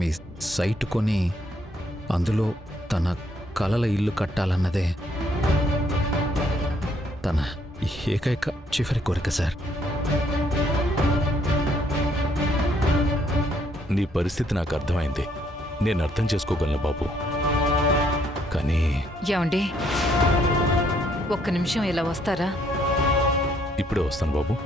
మీ site కొని అందులో తన కలల ఇల్లు కట్టాలన్నదే తన ఏకైక చివరి కోరిక సార్. నీ పరిస్థితి నాకు అర్థమైంది. నేను అర్థం చేసుకోగలను బాబు. కానీ ఏమండి, ఒక్క నిమిషం ఇలా వస్తారా? ఇప్పుడే వస్తాను బాబు.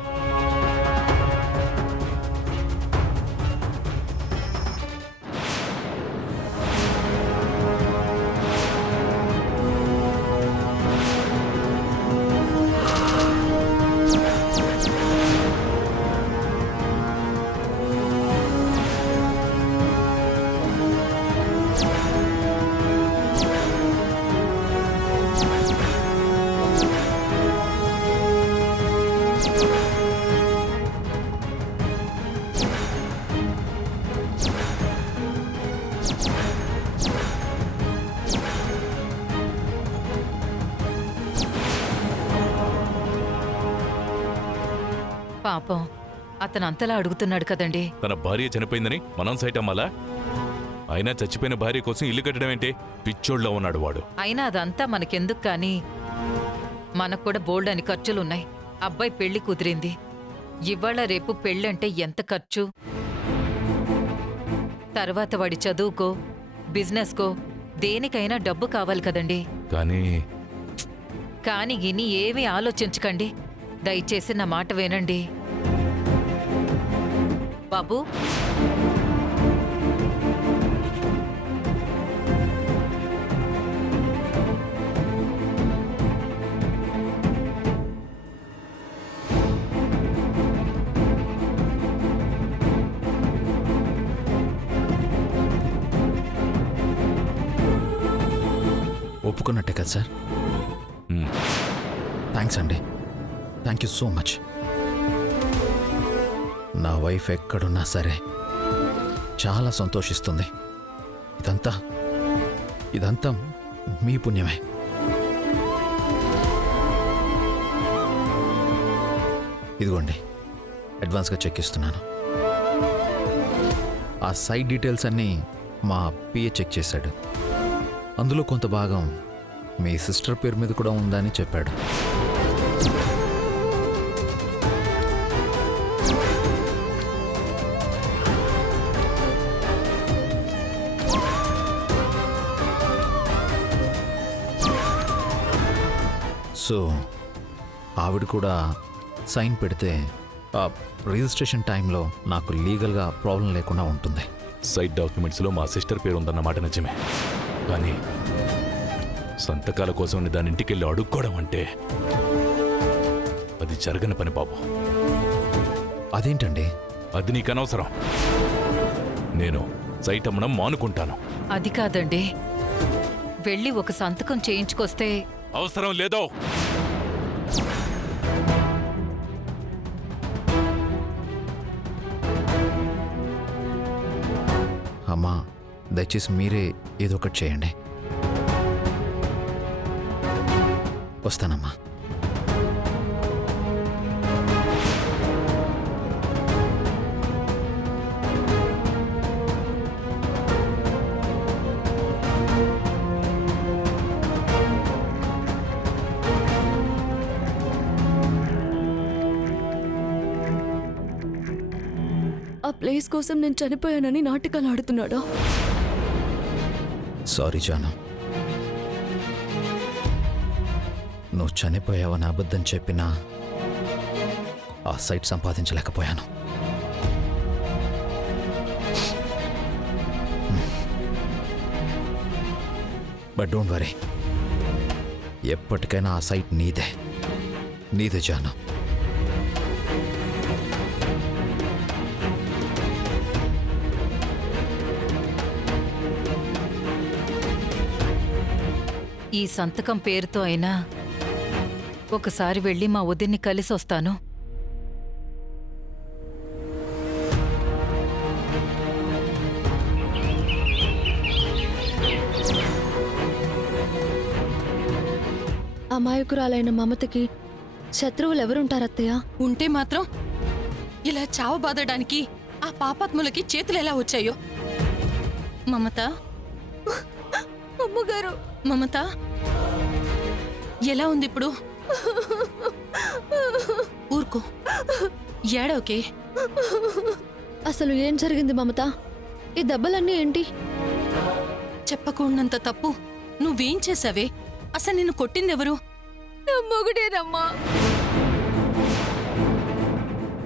పాపం, అతను అంతలా అడుగుతున్నాడు కదండి. తన భార్య చనిపోయిందని మనం సైట్ అమ్మాలా? అయినా చచ్చిపోయిన భార్య కోసం ఇల్లు కట్టడం ఏంటి? పిచ్చోళ్ళ ఉన్నాడు వాడు. అయినా అదంతా మనకెందుకు కానీ, మనకు కూడా బోల్డ్ అని ఖర్చులున్నాయి. అబ్బాయి పెళ్లి కుదిరింది. ఇవాళ రేపు పెళ్ళంటే ఎంత ఖర్చు? తర్వాత వాడి చదువుకో, బిజినెస్కో, దేనికైనా డబ్బు కావాలి కదండి. కాని గిని ఏమీ ఆలోచించకండి. దయచేసి నా మాట వినండి బాబు. ఒప్పుకున్నట్టే కదా సార్? థ్యాంక్స్ అండి. Thank you so much. నా వైఫ్ ఎక్కడున్నా సరే చాలా సంతోషిస్తుంది. ఇదంతా మీ పుణ్యమే. ఇదిగోండి, అడ్వాన్స్గా చెక్ ఇస్తున్నాను. ఆ సైట్ డీటెయిల్స్ అన్నీ మా పిఏ చెక్ చేశాడు. అందులో కొంత భాగం మీ సిస్టర్ పేరు మీద కూడా ఉందని చెప్పాడు. సో ఆవిడ కూడా సైన్ పెడితే ఆ రిజిస్ట్రేషన్ టైంలో నాకు లీగల్గా ప్రాబ్లం లేకుండా ఉంటుంది. సైట్ డాక్యుమెంట్స్లో మా సిస్టర్ పేరు ఉందన్నమాట నిజమే. కానీ సంతకాల కోసం దాని ఇంటికెళ్ళి అడుక్కోవడం అంటే అది జరగని పని బాబు. అదేంటండి? అది నీకు అనవసరం. నేను సైట్ అమ్మడం మానుకుంటాను. అది కాదండి, వెళ్ళి ఒక సంతకం చేయించుకొస్తే. అవసరం లేదో. అమ్మా, దయచేసి మీరే ఏదో ఒకటి చేయండి. వస్తానమ్మా. ఆ ప్లేస్ కోసం నేను చనిపోయానని నాటకాలు ఆడుతున్నాడా? సారీ జాను, నువ్వు చనిపోయావని అబద్ధం చెప్పినా ఆ సైట్ సంపాదించలేకపోయాను. బట్ డోంట్ వరీ, ఎప్పటికైనా ఆ సైట్ నీదే జాను. ఈ సంతకం పేరుతో అయినా ఒకసారి వెళ్ళి మా వదిన్ని కలిసి వస్తాను. అమాయకురాలైన మమతకి శత్రువులు ఎవరుంటారత్తయ్య? ఉంటే మాత్రం ఇలా చావబాదడానికి ఆ పాపాత్ములకి చేతులు ఎలా వచ్చాయో? మమత, అమ్మగారు, మమత, ఎలా ఉంది ఇప్పుడు? ఊరుకో, ఏడోకే. అసలు ఏం జరిగింది మమత? ఈ దెబ్బలన్నీ ఏంటి? చెప్పకూడనంత తప్పు నువ్వేం చేసావే? అసలు నిన్ను కొట్టిందెవరు? నా మొగుడేనమ్మా.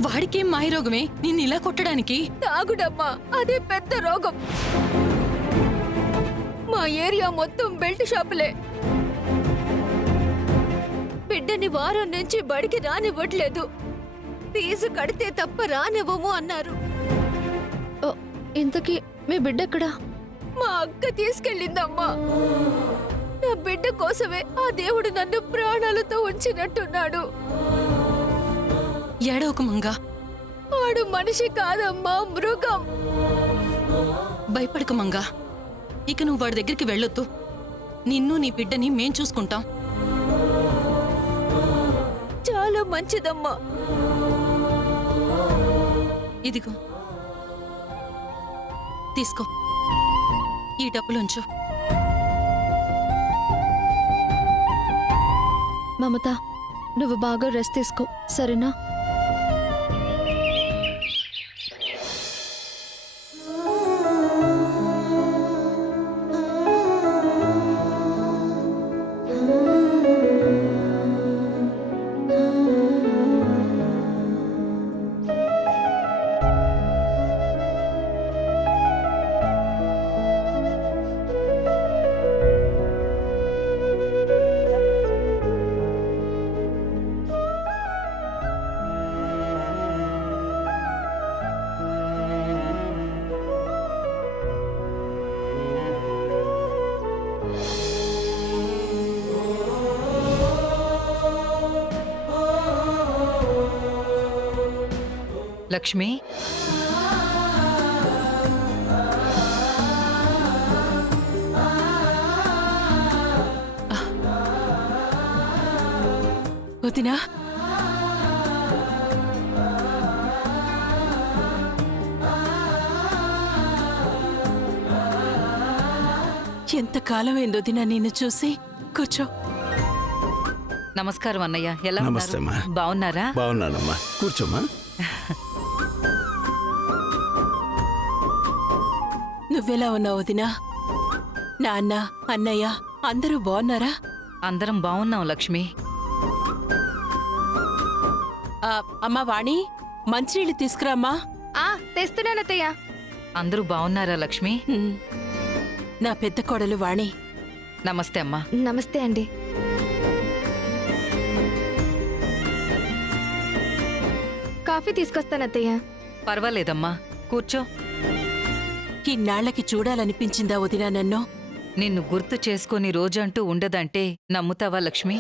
వాడికేం మాయరోగమే నిన్ను ఇలా కొట్టడానికి? తాగుడమ్మా, అదే పెద్ద రోగం. మా ఏరియా మొత్తం బెల్ట్ షాపులే. బిడ్డని వారం నుంచి బడికి రానివ్వట్లేదు. ఫీజు కడితే తప్ప రానివ్వము అన్నారు. ఇంతకీ మీ బిడ్డెక్కడా? మా అక్క తీసుకెళ్ళిందమ్మా. నా బిడ్డ కోసమే ఆ దేవుడు నన్ను ప్రాణాలతో ఉంచినట్టున్నాడు. ఏడవకు మంగా. వాడు మనిషి కాదమ్మా, మృగం. భయపడకు మంగా. ఇక నువ్వు వాడి దగ్గరికి వెళ్ళొద్దు. నిన్ను నీ బిడ్డని మేం చూసుకుంటాం. చాలా మంచిదమ్మా. ఇదిగో తీసుకో, ఈ డబ్బులుంచు. మమత, నువ్వు బాగా రెస్ట్ తీసుకో, సరేనా? లక్ష్మి, వదినా, ఎంతకాలమైంది వదినా నిన్ను చూసి. కూర్చో. నమస్కారం అన్నయ్య. ఎలా నమస్తే ఉన్నారు? అమ్మా. బాగున్నారా? బాగున్నానమ్మా, కూర్చోమ్మా. నువ్వెలా ఉన్నావు వదినా? నాన్న, అన్నయ్య అందరూ బాగున్నారా? అందరం బాగున్నాం లక్ష్మి. అమ్మా వాణి, మంచినీళ్ళు తీసుకురామ్మా. తెస్తున్నానత్తయ్య. అందరూ బాగున్నారా లక్ష్మి? నా పెద్ద కోడలు వాణి. నమస్తే అమ్మా. నమస్తే అండి. కాఫీ తీసుకొస్తానత్తయ్య. పర్వాలేదమ్మా, కూర్చో. ఇన్నాళ్లకి చూడాలనిపించిందా వదినా నన్ను? నిన్ను గుర్తు చేసుకొని రోజంటూ ఉండదంటే నమ్ముతావా లక్ష్మి?